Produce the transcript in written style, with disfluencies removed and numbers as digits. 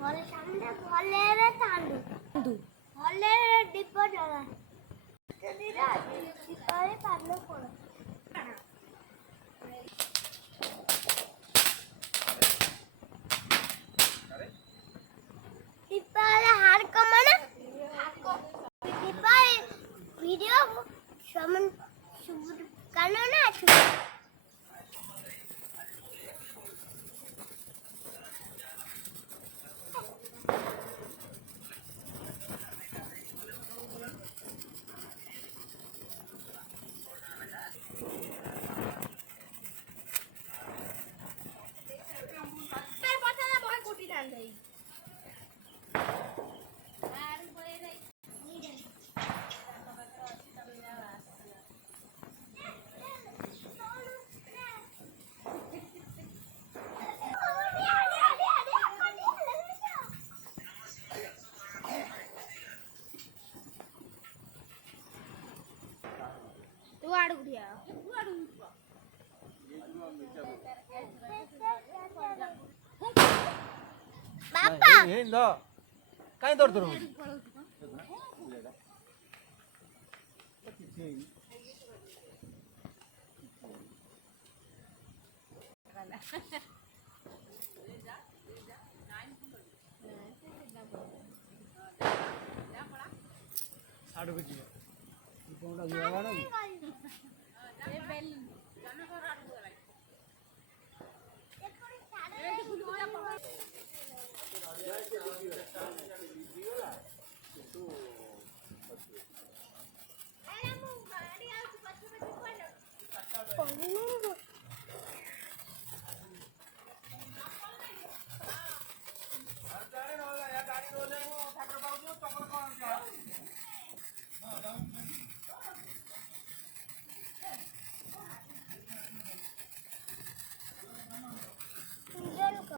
ঘরের সামনে ফলের চান্দু ফলের ডিব্বা জ্বালা যদি ডিব্বায় পারলে পড়ে ডিব্বায় হার কমানো ডিব্বায় ভিডিও সমান কানো না बापा हे ल काय दर्दर हो साडू बजी कोणा येवा ना ए बेल जाना को रात हो गई गाड़ी रोले ठाकुर बाबू